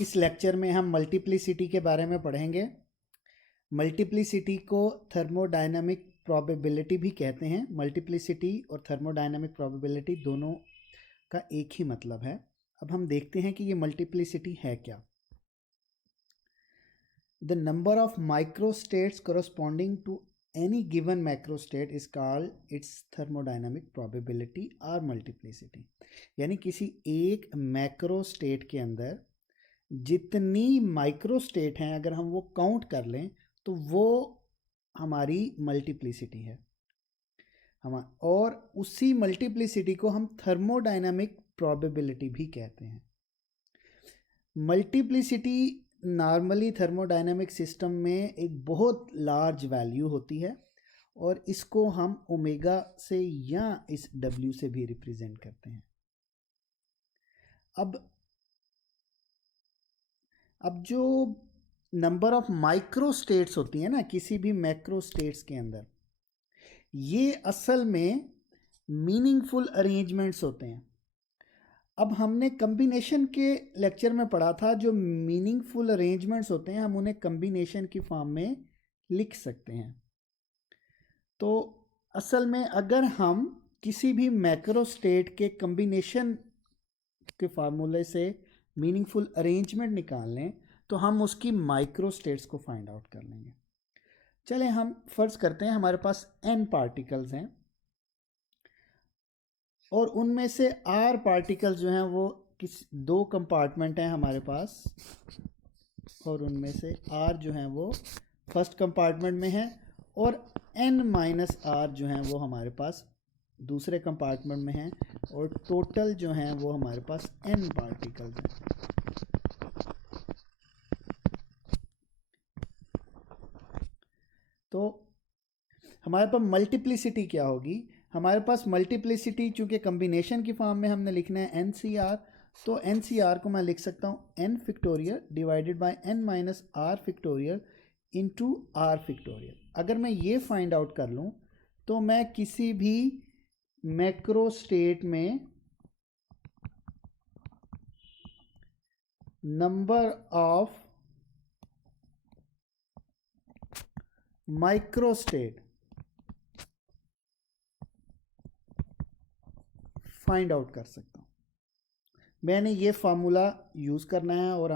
इस लेक्चर में हम मल्टीप्लिसिटी के बारे में पढ़ेंगे। मल्टीप्लिसिटी को थर्मोडायनामिक प्रोबेबिलिटी भी कहते हैं। मल्टीप्लिसिटी और थर्मोडायनामिक प्रोबेबिलिटी दोनों का एक ही मतलब है। अब हम देखते हैं कि ये मल्टीप्लिसिटी है क्या। The number of microstates corresponding to any given macrostate is called its thermodynamic probability or multiplicity। यानी किसी एक मैक्रोस्टेट के अंदर जितनी माइक्रोस्टेट हैं अगर हम वो काउंट कर लें तो वो हमारी मल्टीप्लिसिटी है। और उसी मल्टीप्लिसिटी को हम थर्मोडायनामिक प्रोबेबिलिटी भी कहते हैं। मल्टीप्लिसिटी नॉर्मली थर्मोडायनामिक सिस्टम में एक बहुत लार्ज वैल्यू होती है और इसको हम ओमेगा से या इस W से भी रिप्रेजेंट करते हैं। अब जो नंबर ऑफ माइक्रो स्टेट्स होती है ना किसी भी मैक्रो स्टेट्स के अंदर, ये असल में मीनिंगफुल अरेंजमेंट्स होते हैं। अब हमने कम्बिनेशन के लेक्चर में पढ़ा था, जो मीनिंगफुल अरेंजमेंट्स होते हैं हम उन्हें कम्बिनेशन की फॉर्म में लिख सकते हैं। तो असल में अगर हम किसी भी मैक्रो स्टेट के कम्बिनेशन के फार्मूले से मीनिंगफुल अरेंजमेंट निकाल लें तो हम उसकी माइक्रो स्टेट्स को फाइंड आउट कर लेंगे। चलें हम फर्ज करते हैं हमारे पास n पार्टिकल्स हैं और उनमें से r पार्टिकल्स जो हैं वो दो कंपार्टमेंट हैं हमारे पास, और उनमें से r जो हैं वो फर्स्ट कंपार्टमेंट में है और n-r जो हैं वो हमारे पास दूसरे कंपार्टमेंट में हैं, और टोटल जो हैं वो हमारे पास n पार्टिकल्स हैं। तो हमारे पास मल्टीप्लिसिटी क्या होगी? हमारे पास मल्टीप्लिसिटी चूंकि कम्बिनेशन की फॉर्म में हमने लिखना है NCR, तो NCR को मैं लिख सकता हूँ n factorial divided by n-r factorial into r factorial. अगर मैं ये फाइंड आउट कर लूँ तो मैं किसी भी मैक्रो स्टेट में number of microstate find out कर सकता हूँ। मैंने ये फार्मूला यूज़ करना है और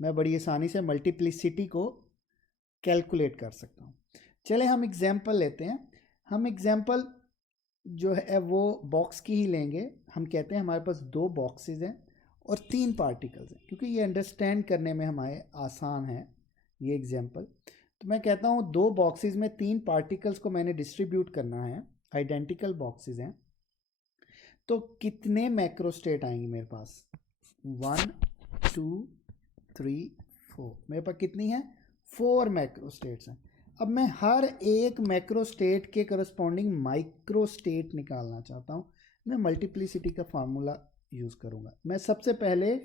मैं बड़ी आसानी से मल्टीप्लिसिटी को कैलकुलेट कर सकता हूँ। चले हम एग्जांपल लेते हैं। हम एग्जांपल जो है वो बॉक्स की ही लेंगे। हम कहते हैं हमारे पास दो बॉक्सेस हैं और तीन पार्टिकल्स हैं, क्योंकि ये अंडरस्टैंड करने में हमारे आसान है ये एग्जांपल। तो मैं कहता हूँ दो बॉक्सेस में तीन पार्टिकल्स को मैंने डिस्ट्रीब्यूट करना है, आइडेंटिकल बॉक्सेस हैं, तो कितने मैक्रोस्टेट आएंगे मेरे पास? 1 2 3 4। मेरे पास कितनी है? 4 मैक्रोस्टेट्स हैं। अब मैं हर एक मैक्रोस्टेट के करस्पॉन्डिंग माइक्रोस्टेट निकालना चाहता हूँ। मैं मल्टीप्लिसिटी का फार्मूला यूज़ करूँगा। मैं सबसे पहले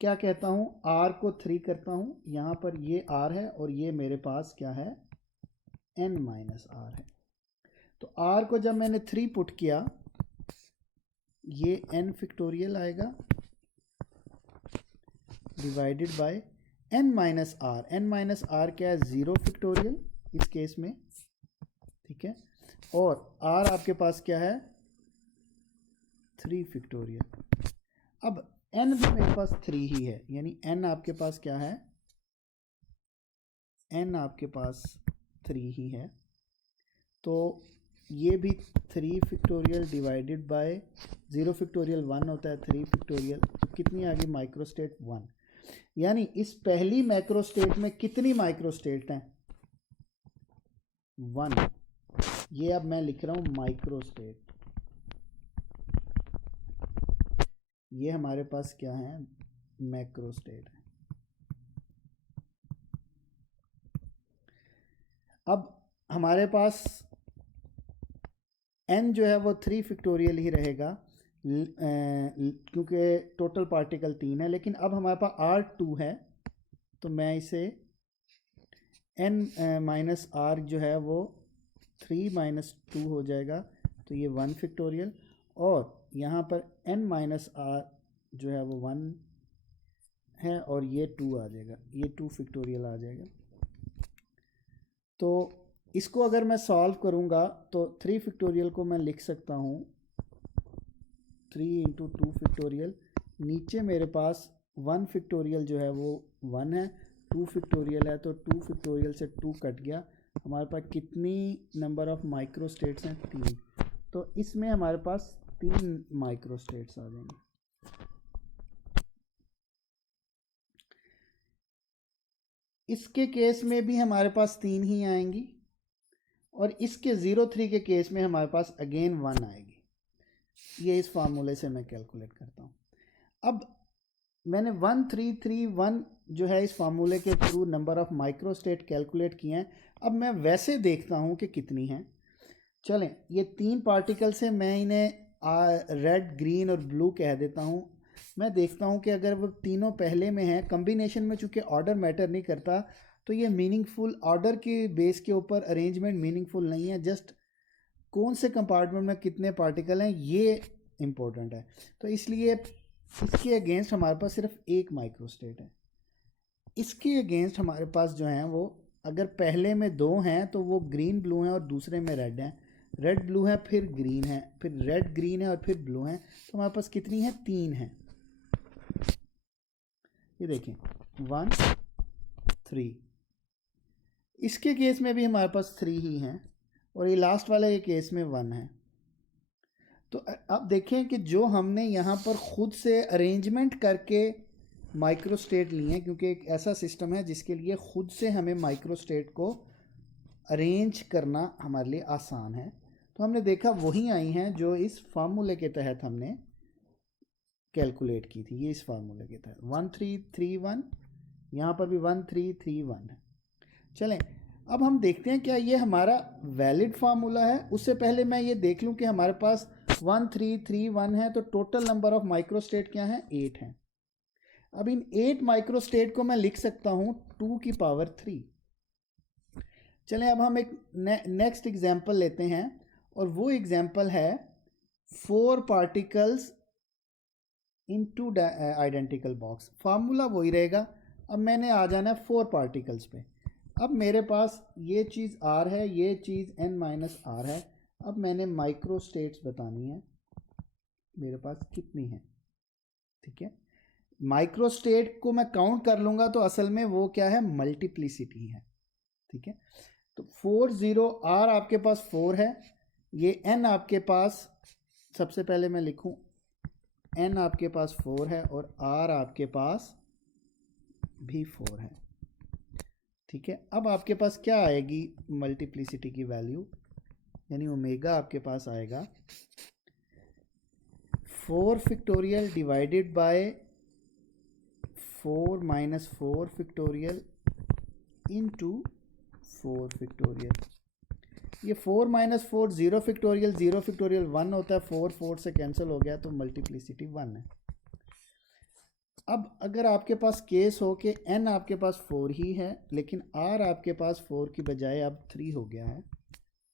क्या कहता हूँ, r को 3 करता हूँ। यहाँ पर ये r है और ये मेरे पास क्या है? n-r है। तो r को जब मैंने 3 पुट किया, ये n फैक्टोरियल आएगा डिवाइडेड बाय n-r। n-r क्या है? 0 फैक्टोरियल इस केस में, ठीक है। और r आपके पास क्या है? 3 फैक्टोरियल। अब n भी मेरे पास 3 ही है, यानी n आपके पास क्या है? n आपके पास 3 ही है। तो ये भी 3 फैक्टोरियल डिवाइडेड बाय 0 फैक्टोरियल 1 होता है, 3 फैक्टोरियल। तो कितनी आ गई? माइक्रोस्टेट 1। यानी इस पहली मैक्रोस्टेट में कितनी माइक्रोस्टेट हैं? 1। ये अब मैं लिख रहा हूं माइक्रोस्टेट। ये हमारे पास क्या है? मैक्रोस्टेट है। अब हमारे पास n जो है वो 3 फैक्टोरियल ही रहेगा क्योंकि टोटल पार्टिकल 3 है। लेकिन अब हमारे पास r2 है, तो मैं इसे n-r जो है वो 3-2 हो जाएगा, तो ये 1 फैक्टोरियल। और यहाँ पर n-r जो है वो 1 है और ये 2 आ जाएगा, ये 2 फैक्टोरियल आ जाएगा। तो इसको अगर मैं सॉल्व करूँगा तो 3 फैक्टोरियल को मैं लिख सकता हूँ 3 इंटू 2 फैक्टोरियल। नीचे मेरे पास 1 फैक्टोरियल जो है वो 1 है, 2 फैक्टोरियल है, तो 2 फैक्टोरियल से 2 कट गया। हमारे पास कितनी नंबर ऑफ माइक्रो स्टेट्स हैं? 3। तो इसमें हमारे पास 3 माइक्रो स्टेट्स आ जाएंगे। इसके केस में भी हमारे पास 3 ही आएंगी और इसके 0-3 के केस में हमारे पास अगेन 1 आएगी। ये इस फार्मूले से मैं कैलकुलेट करता हूँ। अब मैंने 1 3 3 1 जो है इस फार्मूले के through number of micro state calculate किए हैं। अब मैं वैसे देखता हूँ कि कितनी हैं। चलें, ये 3 पार्टिकल से मैं इन्हें रेड, ग्रीन और ब्लू कह देता हूँ। मैं देखता हूँ कि अगर वो तीनों पहले में हैं, कम्बिनेशन में चूँकि ऑर्डर मैटर नहीं करता, तो ये मीनिंगफुल ऑर्डर के बेस के ऊपर अरेंजमेंट मीनिंगफुल नहीं है। जस्ट कौन से कंपार्टमेंट में कितने पार्टिकल हैं ये इम्पोर्टेंट है। तो इसलिए इसके अगेंस्ट हमारे पास सिर्फ एक माइक्रो स्टेट है। इसके अगेंस्ट हमारे पास जो हैं वो अगर पहले में 2 हैं तो वो ग्रीन ब्लू हैं और दूसरे में रेड हैं। रेड ब्लू है, फिर ग्रीन है, फिर रेड ग्रीन है और फिर ब्लू है। तो हमारे पास कितनी है? 3 है। ये देखें 1 3। इसके केस में भी हमारे पास 3 ही हैं और ये लास्ट वाले के केस में 1 है। तो अब देखें कि जो हमने यहाँ पर ख़ुद से अरेंजमेंट करके माइक्रो स्टेट लिए हैं, क्योंकि एक ऐसा सिस्टम है जिसके लिए ख़ुद से हमें माइक्रो स्टेट को अरेंज करना हमारे लिए आसान है। तो हमने देखा वही आई हैं जो इस फार्मूले के तहत हमने कैलकुलेट की थी। ये इस फार्मूले के तहत 1 3 3 1, यहाँ पर भी 1 3 3 1 है। चलें, अब हम देखते हैं क्या ये हमारा वैलिड फार्मूला है। उससे पहले मैं ये देख लूँ कि हमारे पास 1 3 3 1 है, तो total number of micro state क्या है? 8 है। अब इन 8 माइक्रो स्टेट को मैं लिख सकता हूँ 2 की पावर 3। चलें, अब हम एक नेक्स्ट एग्जाम्पल लेते हैं और वो एग्जाम्पल है 4 particles in 2 identical box. Formula वही रहेगा। अब मैंने आ जाना है 4 पार्टिकल्स पे। अब मेरे पास ये चीज़ R है, ये चीज़ n-R है। अब मैंने माइक्रो स्टेट्स बतानी है मेरे पास कितनी है। ठीक है, माइक्रो स्टेट को मैं काउंट कर लूँगा तो असल में वो क्या है? मल्टीप्लिसिटी है। ठीक है, तो 4 0 R आपके पास 4 है, ये n आपके पास, सबसे पहले मैं लिखूँ n आपके पास 4 है और R आपके पास भी 4 है। ठीक है, अब आपके पास क्या आएगी मल्टीप्लिसिटी की वैल्यू, यानी ओमेगा आपके पास आएगा 4 factorial divided by 4 minus 4 factorial into 4 factorial. ये 4 माइनस 4 0 फैक्टोरियल, 0 फैक्टोरियल 1 होता है, 4 4 से कैंसिल हो गया तो मल्टीप्लिसिटी 1 है। अब अगर आपके पास केस हो कि n आपके पास 4 ही है लेकिन r आपके पास 4 की बजाय अब 3 हो गया है,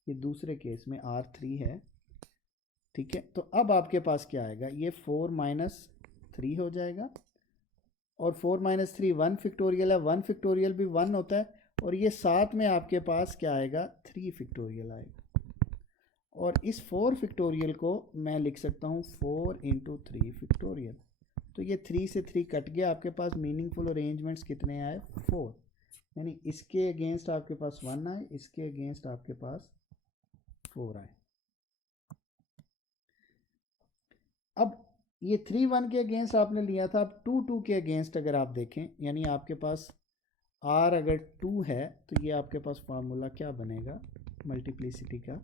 ये दूसरे केस में r 3 है। ठीक है, तो अब आपके पास क्या आएगा? ये 4 माइनस 3 हो जाएगा और 4 माइनस 3 1 फैक्टोरियल है, 1 फैक्टोरियल भी 1 होता है और ये साथ में आपके पास क्या आएगा? 3 फैक्टोरियल आएगा। और इस 4 फैक्टोरियल को मैं लिख सकता हूँ 4 इंटू 3 फैक्टोरियल। तो ये 3 से 3 कट गया, आपके पास मीनिंगफुल अरेंजमेंट्स कितने आए? 4। यानी इसके अगेंस्ट आपके पास 1 आए, इसके अगेंस्ट आपके पास 4 आए। अब ये 3 1 के अगेंस्ट आपने लिया था, अब 2 2 के अगेंस्ट अगर आप देखें, यानी आपके पास R अगर 2 है तो ये आपके पास फार्मूला क्या बनेगा मल्टीप्लिसिटी का?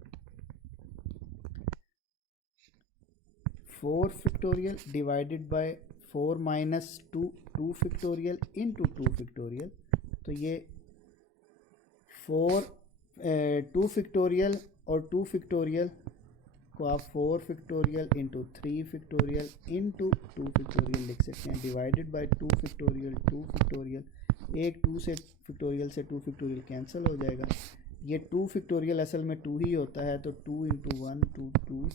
4 factorial divided by 4 minus 2 2 factorial into 2 factorial. तो ये 2 फैक्टोरियल और 2 फैक्टोरियल को आप 4 factorial into 3 factorial into 2 factorial लिख सकते हैं, डिवाइडेड बाय 2 फैक्टोरियल 2 फैक्टोरियल। एक 2 से फैक्टोरियल से 2 फैक्टोरियल कैंसिल हो जाएगा। ये 2 फैक्टोरियल असल में 2 ही होता है, तो 2 इंटू 1 2 2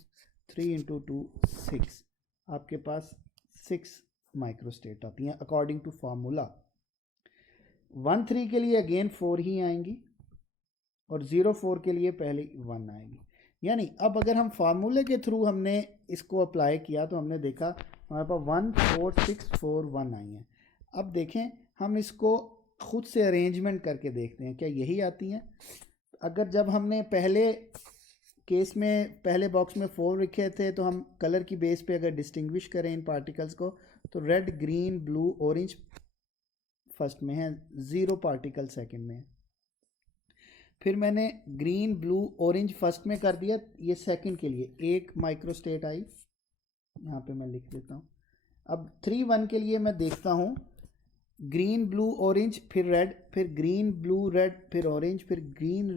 3 इंटू 2 6, आपके पास 6 माइक्रोस्टेट आती हैं अकॉर्डिंग टू फार्मूला। 1 3 के लिए अगेन 4 ही आएंगी और 0 4 के लिए पहले 1 आएगी। यानी अब अगर हम फार्मूले के थ्रू हमने इसको अप्लाई किया तो हमने देखा हमारे पास 1 4 6 4 1 आई हैं। अब देखें हम इसको खुद से अरेंजमेंट करके देखते हैं क्या यही आती हैं। अगर जब हमने पहले केस में पहले बॉक्स में 4 लिखे थे तो हम कलर की बेस पे अगर डिस्टिंग्विश करें इन पार्टिकल्स को तो red green blue orange first में है, 0 पार्टिकल सेकंड में है। फिर मैंने ग्रीन ब्लू ऑरेंज फर्स्ट में कर दिया, ये सेकंड के लिए 1 माइक्रोस्टेट आई, यहाँ पे मैं लिख देता हूँ। अब 3 1 के लिए मैं देखता हूँ ग्रीन ब्लू ऑरेंज फिर रेड, फिर ग्रीन ब्लू रेड फिर ऑरेंज, फिर ग्रीन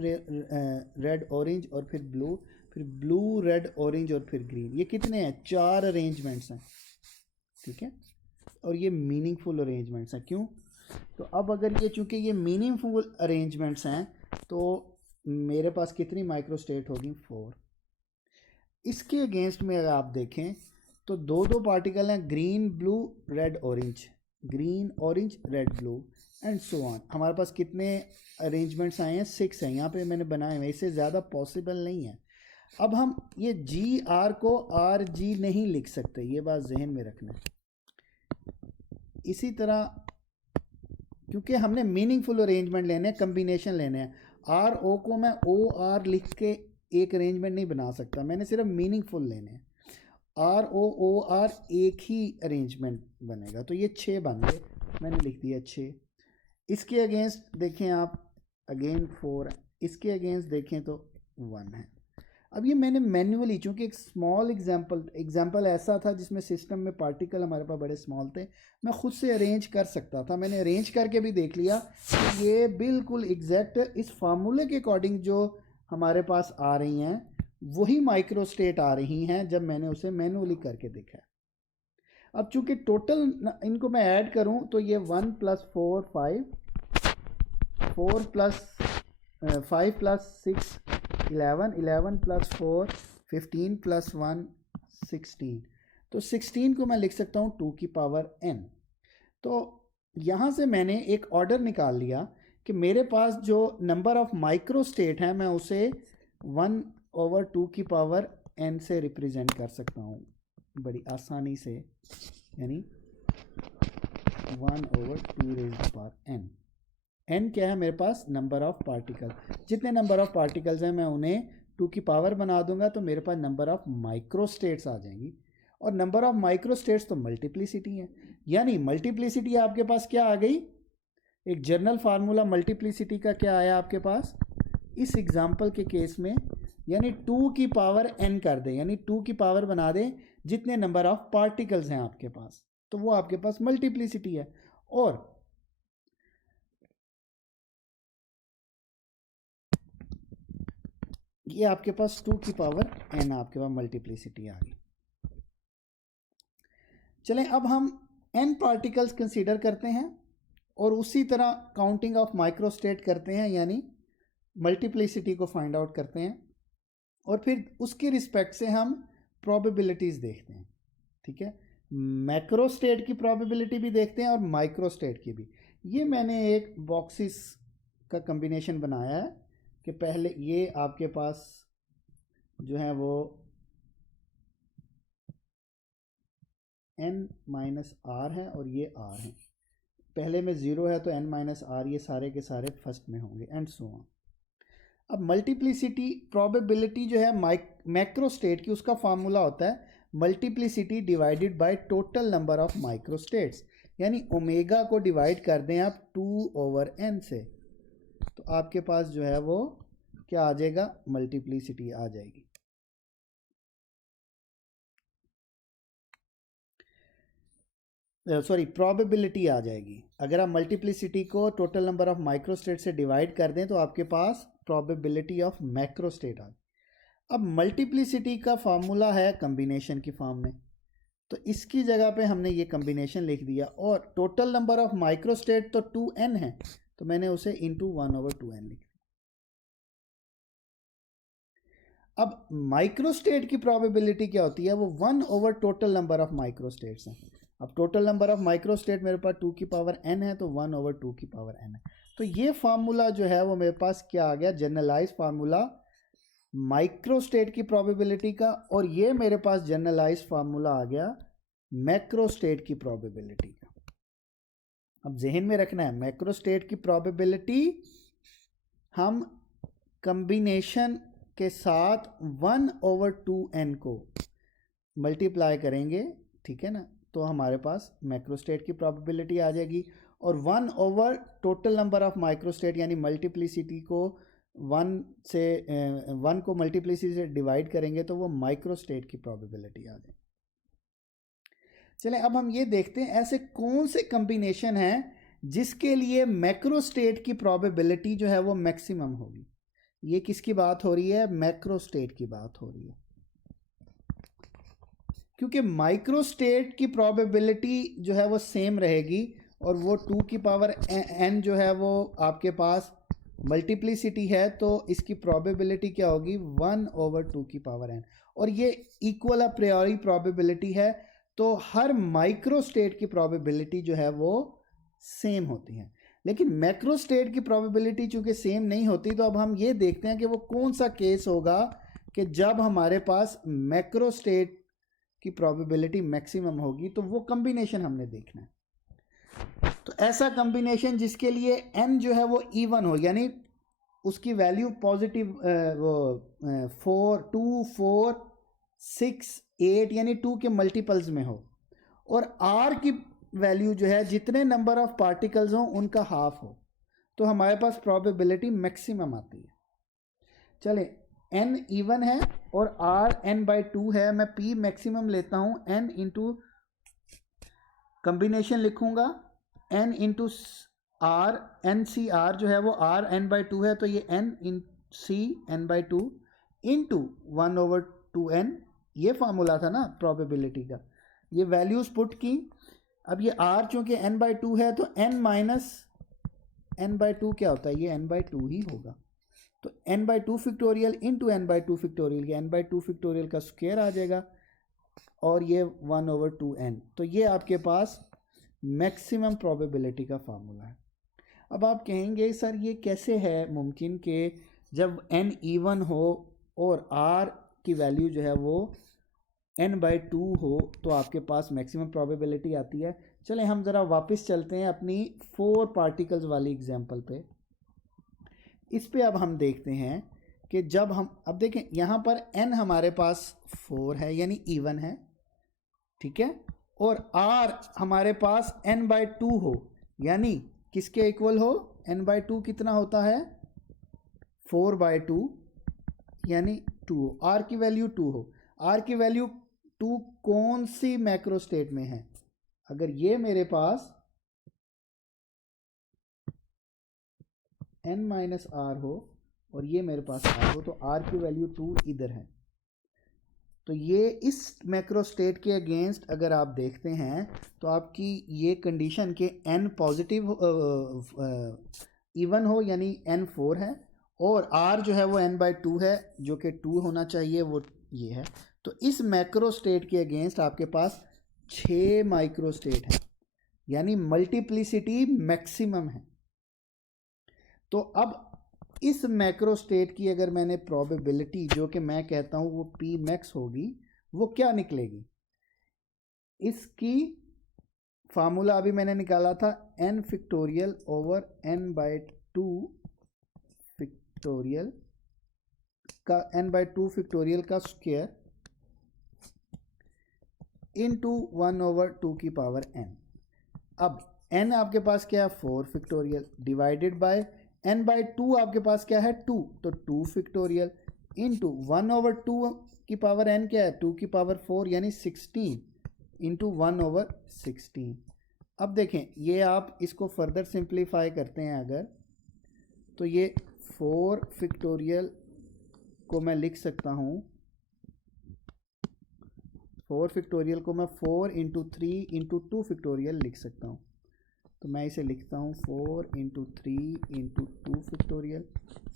रेड ऑरेंज और फिर ब्लू रेड ऑरेंज और फिर ग्रीन। ये कितने हैं? 4 अरेंजमेंट्स हैं, ठीक है। और ये मीनिंगफुल अरेंजमेंट्स हैं। क्यों? तो अब अगर ये चूँकि ये मीनिंगफुल अरेंजमेंट्स हैं तो मेरे पास कितनी माइक्रोस्टेट होगी? 4। इसके अगेंस्ट में अगर आप देखें तो 2 पार्टिकल हैं, green blue red orange, green orange red blue and so on. हमारे पास कितने अरेंजमेंट्स आए हैं? 6 हैं। यहाँ पे मैंने बनाए हैं, इससे ज़्यादा पॉसिबल नहीं है। अब हम ये जी आर को आर जी नहीं लिख सकते, ये बात जहन में रखना। इसी तरह क्योंकि हमने मीनिंगफुल अरेंजमेंट लेने हैं, कम्बिनेशन लेने हैं। आर ओ को मैं ओ आर लिख के एक अरेंजमेंट नहीं बना सकता, मैंने सिर्फ मीनिंगफुल लेने हैं। आर ओ ओ आर एक ही अरेंजमेंट बनेगा, तो ये 6 बन गए, मैंने लिख दिया 6। इसके अगेंस्ट देखें आप, अगेन 4 है, इसके अगेंस्ट देखें तो 1 है। अब ये मैंने मैन्युअली, चूँकि एक स्मॉल एग्जाम्पल ऐसा था जिसमें सिस्टम में पार्टिकल हमारे पास बड़े स्मॉल थे, मैं खुद से अरेंज कर सकता था। मैंने अरेंज करके भी देख लिया कि ये बिल्कुल एग्जैक्ट इस फार्मूले के अकॉर्डिंग जो हमारे पास आ रही हैं वही माइक्रोस्टेट आ रही हैं जब मैंने उसे मैन्युअली करके देखा है। अब चूँकि टोटल इनको मैं ऐड करूँ तो ये 1 + 4 5, 4 + 5 + 6 11, 11 + 4 15 + 1 16। तो 16 को मैं लिख सकता हूँ 2 की पावर n। तो यहाँ से मैंने एक ऑर्डर निकाल लिया कि मेरे पास जो नंबर ऑफ माइक्रोस्टेट हैं मैं उसे 1/2 की पावर n से रिप्रेजेंट कर सकता हूँ बड़ी आसानी से, यानी 1/2 n। n क्या है मेरे पास? Number of particle. जितने नंबर ऑफ पार्टिकल्स हैं मैं उन्हें 2 की पावर बना दूंगा तो मेरे पास नंबर ऑफ माइक्रोस्टेट्स आ जाएंगी। और नंबर ऑफ माइक्रोस्टेट्स तो मल्टीप्लिसिटी है, यानी मल्टीप्लिसिटी आपके पास क्या आ गई? एक जनरल फार्मूला मल्टीप्लिसिटी का क्या आया आपके पास इस एग्जाम्पल के केस में? यानी 2 की पावर n कर दें, यानी 2 की पावर बना दें जितने नंबर ऑफ पार्टिकल्स हैं आपके पास, तो वो आपके पास मल्टीप्लिसिटी है। और ये आपके पास 2 की पावर n आपके पास मल्टीप्लिसिटी आ गई। चलें अब हम n पार्टिकल्स कंसीडर करते हैं और उसी तरह काउंटिंग ऑफ माइक्रोस्टेट करते हैं, यानी मल्टीप्लिसिटी को फाइंड आउट करते हैं और फिर उसके रिस्पेक्ट से हम प्रोबेबिलिटीज़ देखते हैं, ठीक है। मैक्रोस्टेट की प्रोबेबिलिटी भी देखते हैं और माइक्रोस्टेट की भी। ये मैंने एक बॉक्सेस का कम्बिनेशन बनाया है कि पहले ये आपके पास जो है वो n-r है और ये r है। पहले में 0 है तो n-r, ये सारे के सारे फर्स्ट में होंगे एंड सो ऑन। अब मल्टीप्लिसिटी प्रोबेबिलिटी जो है मैक्रोस्टेट की, उसका फार्मूला होता है multiplicity divided by total number of microstates, यानी ओमेगा को डिवाइड कर दें आप 2/n से, तो आपके पास जो है वो क्या आ जाएगा? मल्टीप्लिसिटी आ जाएगी। सॉरी, प्रोबेबिलिटी आ जाएगी। अगर आप मल्टीप्लिसिटी को टोटल नंबर ऑफ माइक्रोस्टेट से डिवाइड कर दें तो आपके पास प्रोबेबिलिटी ऑफ मैक्रोस्टेट आ। अब मल्टीप्लिसिटी का फार्मूला है कम्बिनेशन की फॉर्म में, तो इसकी जगह पे हमने ये कम्बिनेशन लिख दिया और टोटल नंबर ऑफ माइक्रोस्टेट तो 2n है तो मैंने उसे इंटू 1/2n लिख दिया। अब माइक्रोस्टेट की प्रोबेबिलिटी क्या होती है? वो 1 over total number of microstates हैं। अब टोटल नंबर ऑफ माइक्रोस्टेट मेरे पास 2 की पावर n है, तो 1/2 की पावर n है। तो ये फार्मूला जो है वो मेरे पास क्या आ गया, जनरलाइज फार्मूला माइक्रोस्टेट की प्रोबेबिलिटी का, और ये मेरे पास जनरलाइज फार्मूला आ गया मैक्रोस्टेट की प्रोबेबिलिटी का। अब जहन में रखना है, मैक्रोस्टेट की प्रोबेबिलिटी हम कॉम्बिनेशन के साथ 1/2n को मल्टीप्लाई करेंगे, ठीक है ना, तो हमारे पास मैक्रोस्टेट की प्रोबेबिलिटी आ जाएगी। और 1 over total number of microstate यानी मल्टीप्लिसिटी को 1 को मल्टीप्लिसिटी से डिवाइड करेंगे तो वो माइक्रोस्टेट की प्रोबेबिलिटी आ जाएगी। चलें अब हम ये देखते हैं ऐसे कौन से कॉम्बिनेशन हैं जिसके लिए मैक्रोस्टेट की प्रोबेबिलिटी जो है वो मैक्सिमम होगी। ये किसकी बात हो रही है, मैक्रोस्टेट की बात हो रही है, क्योंकि माइक्रोस्टेट की प्रोबेबिलिटी जो है वो सेम रहेगी और वो 2 की पावर n जो है वो आपके पास मल्टीप्लिसिटी है, तो इसकी प्रोबेबिलिटी क्या होगी 1/2 की पावर n, और ये इक्वल अ प्रायोरी प्रोबेबिलिटी है, तो हर माइक्रोस्टेट की प्रोबेबिलिटी जो है वो सेम होती है। लेकिन मैक्रोस्टेट की प्रोबेबिलिटी चूंकि सेम नहीं होती, तो अब हम ये देखते हैं कि वो कौन सा केस होगा कि जब हमारे पास मैक्रोस्टेट की प्रोबेबिलिटी मैक्सिमम होगी, तो वो कॉम्बिनेशन हमने देखना है। तो ऐसा कॉम्बिनेशन जिसके लिए n जो है वो इवन हो, यानी उसकी वैल्यू पॉजिटिव 4 2 4 6 8 यानी 2 के मल्टीपल्स में हो, और r की वैल्यू जो है जितने नंबर ऑफ पार्टिकल्स हों उनका हाफ हो, तो हमारे पास प्रोबेबिलिटी मैक्सिमम आती है। चले n इवन है और r n/2 है, मैं p मैक्सिमम लेता हूँ, n इंटू कम्बिनेशन लिखूँगा n इंटू r, NCR जो है वो r n/2 है, तो ये n इन c n/2 इंटू 1/2n, ये फार्मूला था ना प्रोबेबिलिटी का, ये वैल्यूज़ पुट की। अब ये r चूँकि n/2 है तो n माइनस n/2 क्या होता है, ये n/2 ही होगा, तो n/2 factorial into n/2 factorial, ये n/2 फैक्टोरियल का स्क्वायर आ जाएगा, और ये 1/2n, तो ये आपके पास मैक्सिमम प्रोबेबिलिटी का फार्मूला है। अब आप कहेंगे सर ये कैसे है मुमकिन कि जब n इवन हो और r की वैल्यू जो है वो n/2 हो तो आपके पास मैक्सिमम प्रोबेबिलिटी आती है। चलें हम ज़रा वापस चलते हैं अपनी 4 पार्टिकल्स वाली एग्जांपल पे। इस पे अब हम देखते हैं कि जब हम, अब देखें यहाँ पर n हमारे पास 4 है यानी इवन है, ठीक है, और r हमारे पास n/2 हो, यानी किसके इक्वल हो, n/2 कितना होता है 4/2 यानी 2, r की वैल्यू 2 हो, r की वैल्यू 2 कौन सी मैक्रोस्टेट में है, अगर ये मेरे पास n-r हो और ये मेरे पास r हो, तो r की वैल्यू 2 इधर है, तो ये इस मैक्रोस्टेट के अगेंस्ट अगर आप देखते हैं तो आपकी ये कंडीशन के n पॉजिटिव इवन हो यानी n 4 है, और r जो है वो n/2 है जो कि 2 होना चाहिए, वो ये है, तो इस मैक्रोस्टेट के अगेंस्ट आपके पास 6 माइक्रोस्टेट है, यानी मल्टीप्लिसिटी मैक्सिमम है। तो अब इस मैक्रोस्टेट की अगर मैंने प्रोबेबिलिटी जो कि मैं कहता हूँ वो p मैक्स होगी, वो क्या निकलेगी, इसकी फार्मूला अभी मैंने निकाला था n factorial over n/2 factorial का, n/2 फैक्टोरियल का स्क्वायर इंटू 1/2 की पावर n। अब n आपके पास क्या है 4 फैक्टोरियल डिवाइडेड बाय n/2 आपके पास क्या है 2, तो 2 फैक्टोरियल इंटू 1/2 की पावर n क्या है 2 की पावर 4 यानी 16 इंटू 1/16। अब देखें ये आप इसको फर्दर सिंप्लीफाई करते हैं अगर, तो ये 4 फैक्टोरियल को मैं लिख सकता हूँ, 4 फैक्टोरियल को मैं 4 इंटू 3 इंटू 2 फैक्टोरियल लिख सकता हूँ, तो मैं इसे लिखता हूँ 4 into 3 into 2 factorial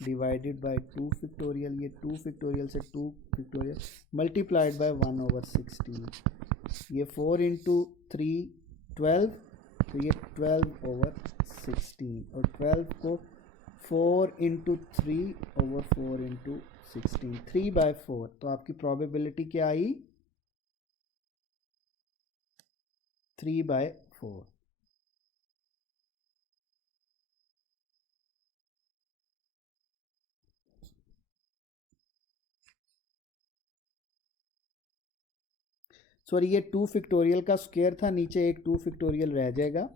divided by 2 factorial, ये 2 फैक्टोरियल से 2 फैक्टोरियल मल्टीप्लाइड बाय 1/16, ये 4 इंटू 3 12, तो ये 12/16 और 12 को 4 × 3/4 × 16, 3/4, तो आपकी प्रोबेबिलिटी क्या आई? 3/4। सॉरी, ये 2 फैक्टोरियल का स्क्वायर था, नीचे एक 2 फैक्टोरियल रह जाएगा,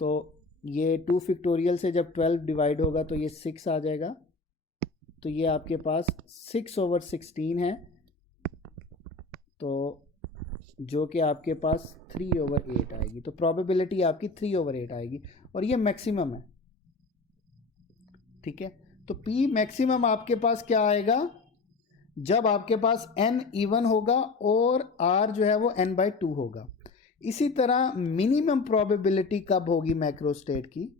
तो ये 2 फैक्टोरियल से जब 12 डिवाइड होगा तो ये 6 आ जाएगा, तो ये आपके पास 6/16 है, तो जो कि आपके पास 3/8 आएगी, तो प्रोबेबिलिटी आपकी 3/8 आएगी और ये मैक्सिमम है। ठीक है, तो P मैक्सिमम आपके पास क्या आएगा? जब आपके पास n इवन होगा और r जो है वो n/2 होगा। इसी तरह मिनिमम प्रोबेबिलिटी कब होगी मैक्रोस्टेट की?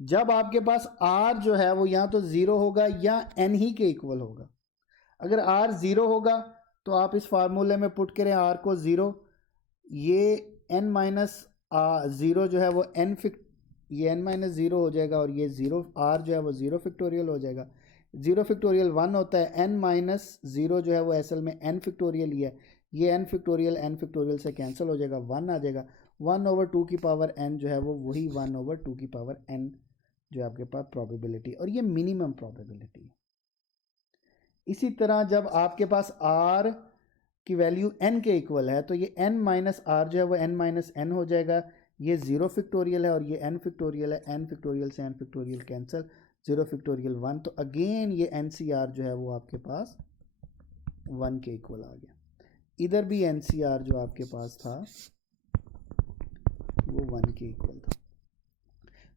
जब आपके पास r जो है वो या तो 0 होगा या n ही के इक्वल होगा। अगर r 0 होगा तो आप इस फार्मूले में पुट करें r को 0, ये n-0 जो है वो ये n-0 हो जाएगा और ये 0 r जो है वो 0 फैक्टोरियल हो जाएगा। 0 फैक्टोरियल 1 होता है, n-0 जो है वो असल में n फैक्टोरियल ही है, ये n फैक्टोरियल से कैंसिल हो जाएगा, 1 आ जाएगा। 1/2 की पावर n जो है वो वही 1/2 की पावर n जो आपके पास प्रोबेबिलिटी, और ये मिनिमम प्रोबेबिलिटी है। इसी तरह जब आपके पास r की वैल्यू n के इक्वल है तो ये n - r जो है वो n-n हो जाएगा, ये 0 फैक्टोरियल है और ये n फैक्टोरियल है, n फैक्टोरियल से n फैक्टोरियल कैंसिल, 0 फैक्टोरियल 1, तो अगेन ये NCR जो है वो आपके पास 1 के इक्वल आ गया। इधर भी NCR जो आपके पास था वो 1 के इक्वल था,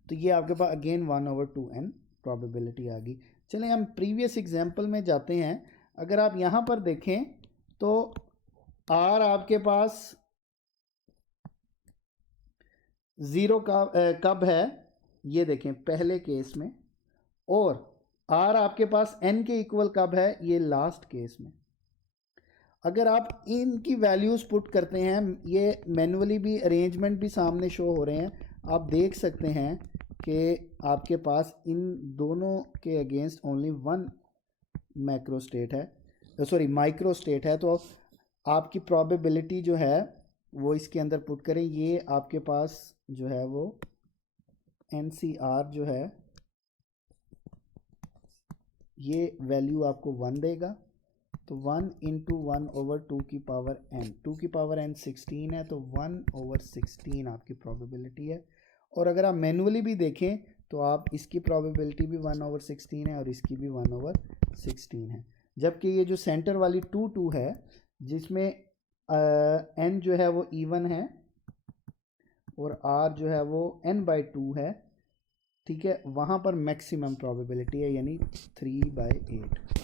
तो ये आपके पास अगेन 1/2n प्रोबेबिलिटी आ गई। चलें हम प्रीवियस एग्जाम्पल में जाते हैं। अगर आप यहाँ पर देखें तो R आपके पास 0 कब है, ये देखें पहले केस में, और R आपके पास n के इक्वल कब है, ये लास्ट केस में। अगर आप इनकी वैल्यूज़ पुट करते हैं, ये मैनुअली भी अरेंजमेंट भी सामने शो हो रहे हैं, आप देख सकते हैं कि आपके पास इन दोनों के अगेंस्ट ओनली 1 मैक्रोस्टेट है, सॉरी माइक्रोस्टेट है, तो आपकी प्रोबेबिलिटी जो है वो इसके अंदर पुट करें, ये आपके पास जो है वो NCR जो है ये वैल्यू आपको 1 देगा, तो 1 × 1/2 की पावर n, 2 की पावर n 16 है, तो 1/16 आपकी प्रोबेबिलिटी है। और अगर आप मैनुअली भी देखें तो आप इसकी प्रोबेबिलिटी भी 1/16 है और इसकी भी 1/16 है, जबकि ये जो सेंटर वाली 2 है जिसमें n जो है वो इवन है और r जो है वो n/2 है, ठीक है, वहाँ पर मैक्सिमम प्रोबेबिलिटी है यानी 3/8।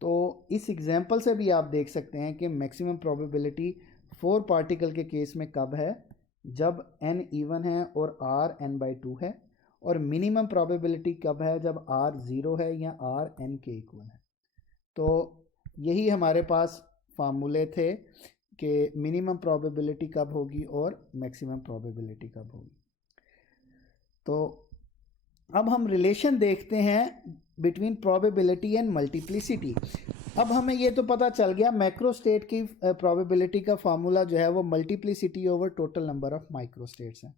तो इस एग्जाम्पल से भी आप देख सकते हैं कि मैक्सिमम प्रोबेबिलिटी 4 पार्टिकल के केस में कब है, जब n इवन है और r n/2 है, और मिनिमम प्रोबेबिलिटी कब है, जब r 0 है या r n के इक्वल है। तो यही हमारे पास फार्मूले थे कि मिनिमम प्रोबेबिलिटी कब होगी और मैक्सिमम प्रोबेबिलिटी कब होगी। तो अब हम रिलेशन देखते हैं बिटवीन प्रोबेबिलिटी एंड मल्टीप्लिसिटी। अब हमें ये तो पता चल गया मैक्रोस्टेट की प्रोबेबिलिटी का फार्मूला जो है वो multiplicity over total number of microstates है।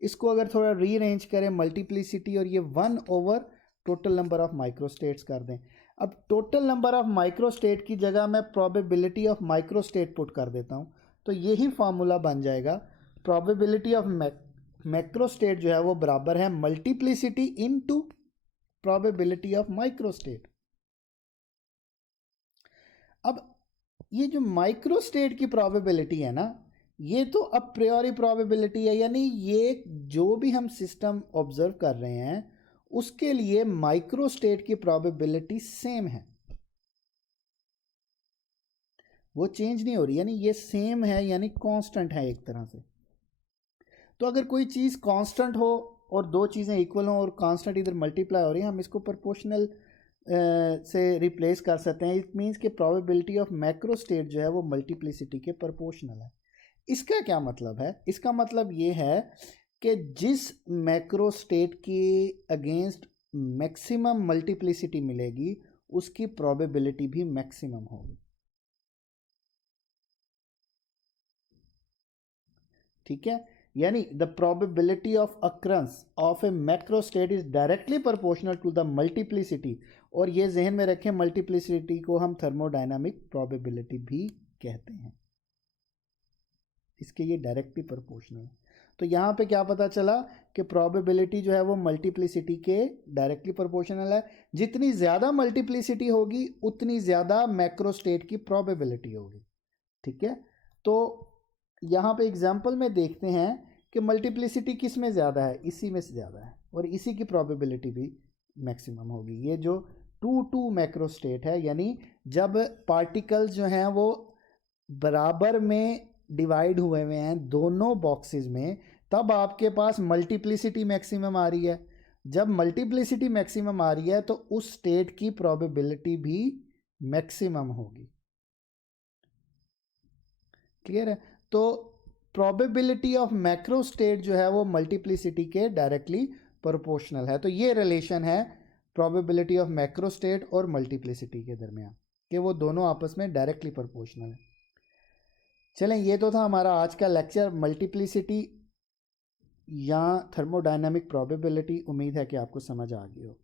इसको अगर थोड़ा रीअरेंज करें मल्टीप्लिसिटी और ये 1 over total number of microstates कर दें। अब टोटल नंबर ऑफ माइक्रोस्टेट की जगह मैं प्रोबेबिलिटी ऑफ माइक्रोस्टेट पुट कर देता हूँ, तो यही फार्मूला बन जाएगा। प्रोबेबिलिटी ऑफ मैक्रोस्टेट जो है वो बराबर है multiplicity into probability of microstate. अब ये जो माइक्रोस्टेट की प्रोबेबिलिटी है ना, ये तो अब प्रियोरी प्रोबेबिलिटी है, यानी ये जो भी हम सिस्टम ऑब्जर्व कर रहे हैं उसके लिए माइक्रोस्टेट की प्रोबेबिलिटी सेम है, वो चेंज नहीं हो रही, यानी ये सेम है, यानी कांस्टेंट है एक तरह से। तो अगर कोई चीज़ कांस्टेंट हो और दो चीज़ें इक्वल हो और कांस्टेंट इधर मल्टीप्लाई हो रही है, हम इसको प्रोपोर्शनल से रिप्लेस कर सकते हैं। इट मीन्स कि प्रोबेबिलिटी ऑफ मैक्रो स्टेट जो है वो मल्टीप्लिसिटी के प्रोपोर्शनल है। इसका क्या मतलब है? इसका मतलब ये है कि जिस मैक्रो स्टेट के अगेंस्ट मैक्सिमम मल्टीप्लिसिटी मिलेगी उसकी प्रोबेबिलिटी भी मैक्सिमम होगी। ठीक है, यानी the probability of occurrence of a macro state is directly proportional to the multiplicity. और ये जहन में रखें, मल्टीप्लिसिटी को हम थर्मोडायनामिक प्रोबेबिलिटी भी कहते हैं, इसके ये डायरेक्टली प्रोपोर्शनल है। तो यहाँ पे क्या पता चला कि प्रोबेबिलिटी जो है वो मल्टीप्लिसिटी के डायरेक्टली प्रोपोर्शनल है। जितनी ज़्यादा मल्टीप्लिसिटी होगी उतनी ज़्यादा मैक्रो स्टेट की प्रोबेबिलिटी होगी। ठीक है, तो यहाँ पे एग्जांपल में देखते हैं कि मल्टीप्लिसिटी किस में ज़्यादा है, इसी में से ज़्यादा है, और इसी की प्रोबेबिलिटी भी मैक्सिमम होगी। ये जो 2 मैक्रो स्टेट है, यानी जब पार्टिकल्स जो हैं वो बराबर में डिवाइड हुए हुए हैं दोनों बॉक्सेस में, तब आपके पास मल्टीप्लिसिटी मैक्सिमम आ रही है। जब मल्टीप्लिसिटी मैक्सिमम आ रही है तो उस स्टेट की प्रोबेबिलिटी भी मैक्सिमम होगी। क्लियर है? तो प्रोबेबिलिटी ऑफ मैक्रो स्टेट जो है वो मल्टीप्लिसिटी के डायरेक्टली प्रोपोर्शनल है। तो ये रिलेशन है प्रोबेबिलिटी ऑफ मैक्रो स्टेट और मल्टीप्लिसिटी के दरमियान, कि वो दोनों आपस में डायरेक्टली प्रोपोर्शनल है। चलें, ये तो था हमारा आज का लेक्चर, मल्टीप्लिसिटी या थर्मोडायनामिक प्रोबेबिलिटी। उम्मीद है कि आपको समझ आ गई हो।